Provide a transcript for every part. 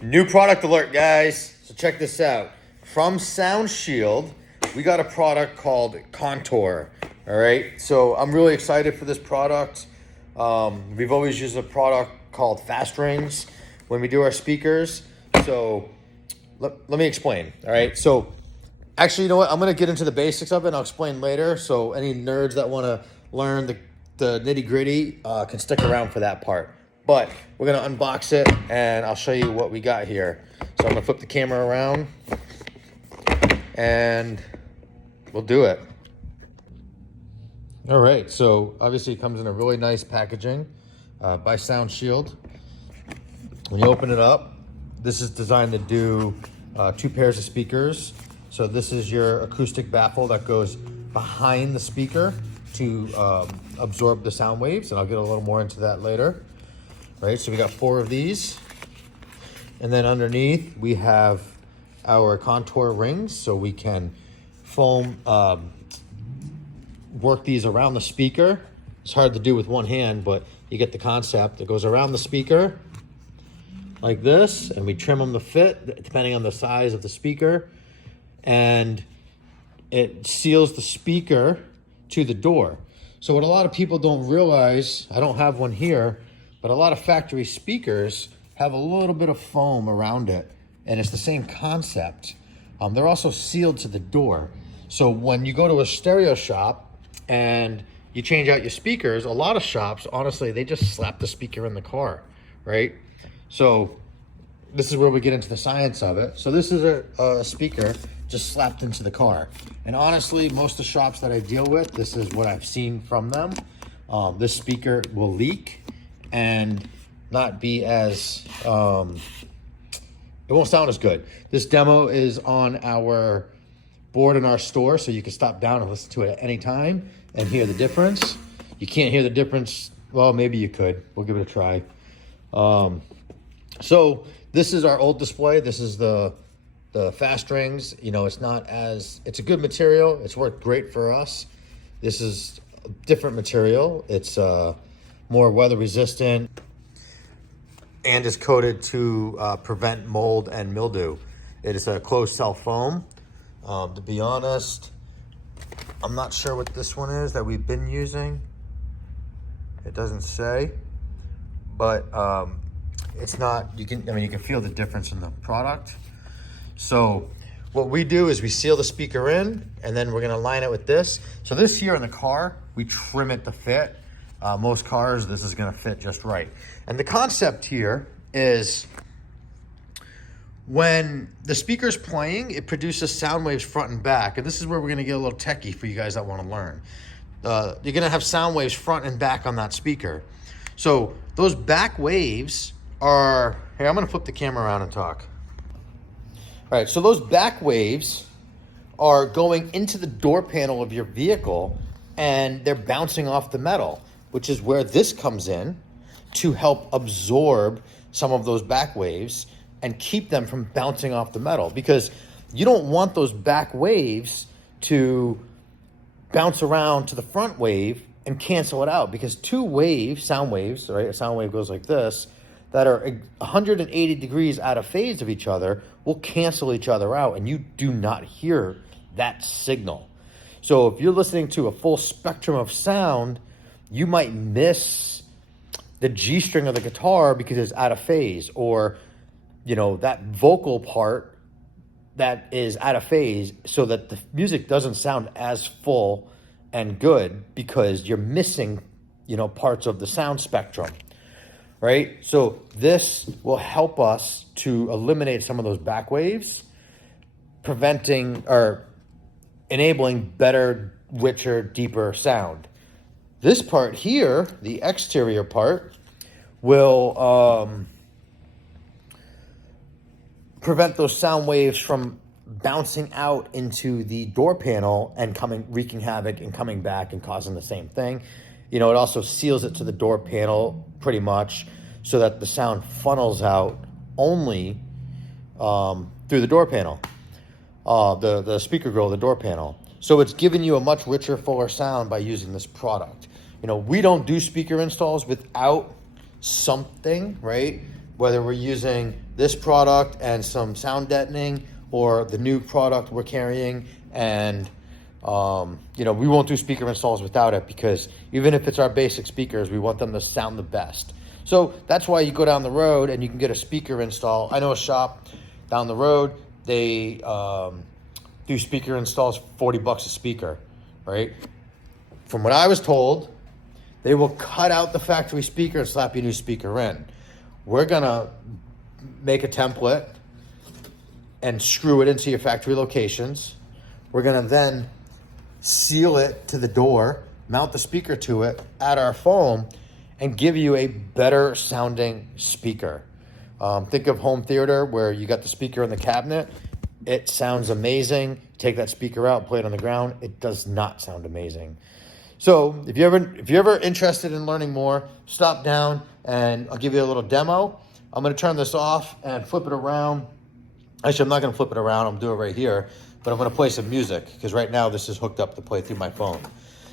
New product alert, guys. So check this out. From Sound Shield, we got a product called Contour. All right. So I'm really excited for this product. We've always used a product called Fast Rings when we do our speakers. So let me explain. All right. So actually, you know what? I'm going to get into the basics of it and I'll explain later. So any nerds that want to learn the nitty gritty can stick around for that part. But we're going to unbox it and I'll show you what we got here. So I'm going to flip the camera around and we'll do it. All right. So obviously it comes in a really nice packaging by Sound Shield. When you open it up, this is designed to do 2 pairs of speakers. So this is your acoustic baffle that goes behind the speaker to absorb the sound waves, and I'll get a little more into that later. Right, so we got 4 of these. And then underneath we have our contour rings, so we can foam work these around the speaker. It's hard to do with one hand, but you get the concept. It goes around the speaker like this, and we trim them to fit depending on the size of the speaker. And it seals the speaker to the door. So what a lot of people don't realize, I don't have one here, but a lot of factory speakers have a little bit of foam around it, and it's the same concept. They're also sealed to the door. So when you go to a stereo shop and you change out your speakers, a lot of shops, honestly, they just slap the speaker in the car, right? So this is where we get into the science of it. So this is a speaker just slapped into the car. And honestly, most of the shops that I deal with, this is what I've seen from them. This speaker will leak and not be as, it won't sound as good. This demo is on our board in our store, so you can stop down and listen to it at any time and hear the difference. You can't hear the difference, well, maybe you could. We'll give it a try. So this is our old display. This is the Fast Rings. You know, it's a good material. It's worked great for us. This is a different material. It's more weather resistant and is coated to prevent mold and mildew. It is a closed cell foam. To be honest, I'm not sure what this one is that we've been using. It doesn't say, but it's not, you can feel the difference in the product. So what we do is we seal the speaker in, and then we're gonna line it with this. So this here in the car, we trim it to fit. Most cars, this is gonna fit just right. And the concept here is when the speaker's playing, it produces sound waves front and back. And this is where we're gonna get a little techie for you guys that wanna learn. You're gonna have sound waves front and back on that speaker. So those back waves are, here, I'm gonna flip the camera around and talk. All right, so those back waves are going into the door panel of your vehicle and they're bouncing off the metal, which is where this comes in to help absorb some of those back waves and keep them from bouncing off the metal, because you don't want those back waves to bounce around to the front wave and cancel it out, because 2 waves, sound waves, right? A sound wave goes like this, that are 180 degrees out of phase of each other will cancel each other out, and you do not hear that signal. So if you're listening to a full spectrum of sound, you might miss the G string of the guitar because it's out of phase, or you know, that vocal part that is out of phase, so that the music doesn't sound as full and good because you're missing, you know, parts of the sound spectrum. Right? So this will help us to eliminate some of those back waves, preventing or enabling better, richer, deeper sound. This part here, the exterior part, will prevent those sound waves from bouncing out into the door panel and wreaking havoc and coming back and causing the same thing. You know, it also seals it to the door panel pretty much, so that the sound funnels out only through the door panel, the speaker grill, the door panel. So it's giving you a much richer, fuller sound by using this product. You know, we don't do speaker installs without something, right, whether we're using this product and some sound deadening or the new product we're carrying. And you know, we won't do speaker installs without it, because even if it's our basic speakers, we want them to sound the best. So that's why you go down the road and you can get a speaker install. I know a shop down the road, they do speaker installs, $40 a speaker, right? From what I was told, they will cut out the factory speaker and slap your new speaker in. We're gonna make a template and screw it into your factory locations. We're gonna then seal it to the door, mount the speaker to it, add our foam, and give you a better sounding speaker. Think of home theater where you got the speaker in the cabinet. It sounds amazing. Take that speaker out, play it on the ground. It does not sound amazing. So if you're ever interested in learning more, stop down and I'll give you a little demo. I'm gonna turn this off and flip it around. Actually, I'm not gonna flip it around, I'm doing it right here, but I'm gonna play some music because right now this is hooked up to play through my phone.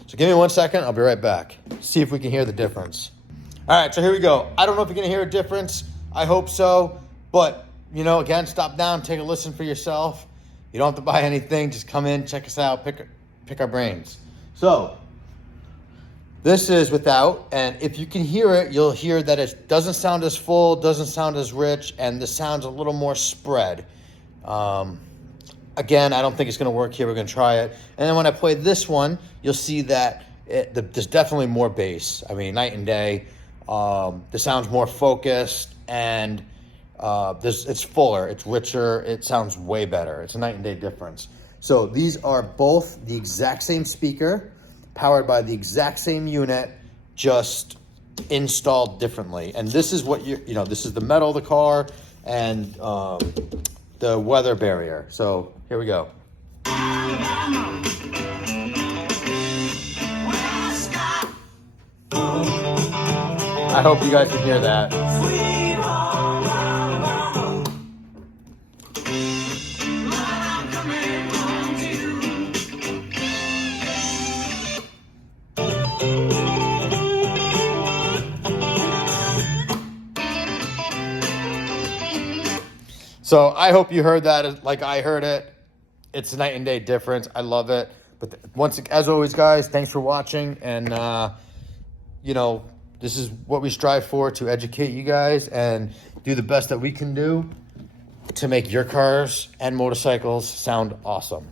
So give me 1 second, I'll be right back. See if we can hear the difference. All right, so here we go. I don't know if you're gonna hear a difference. I hope so, but you know, again, stop down, take a listen for yourself. You don't have to buy anything, just come in, check us out, pick our brains. So, this is without, and if you can hear it, you'll hear that it doesn't sound as full, doesn't sound as rich, and the sound's a little more spread. Again, I don't think it's gonna work here, we're gonna try it. And then when I play this one, you'll see that there's definitely more bass. I mean, night and day. The sound's more focused, and it's fuller, it's richer, it sounds way better. It's a night and day difference. So these are both the exact same speaker, powered by the exact same unit, just installed differently. And this is what this is the metal of the car and the weather barrier. So here we go. I hope you guys can hear that. So I hope you heard that like I heard it. It's a night and day difference. I love it. But as always, guys, thanks for watching. And, this is what we strive for, to educate you guys and do the best that we can do to make your cars and motorcycles sound awesome.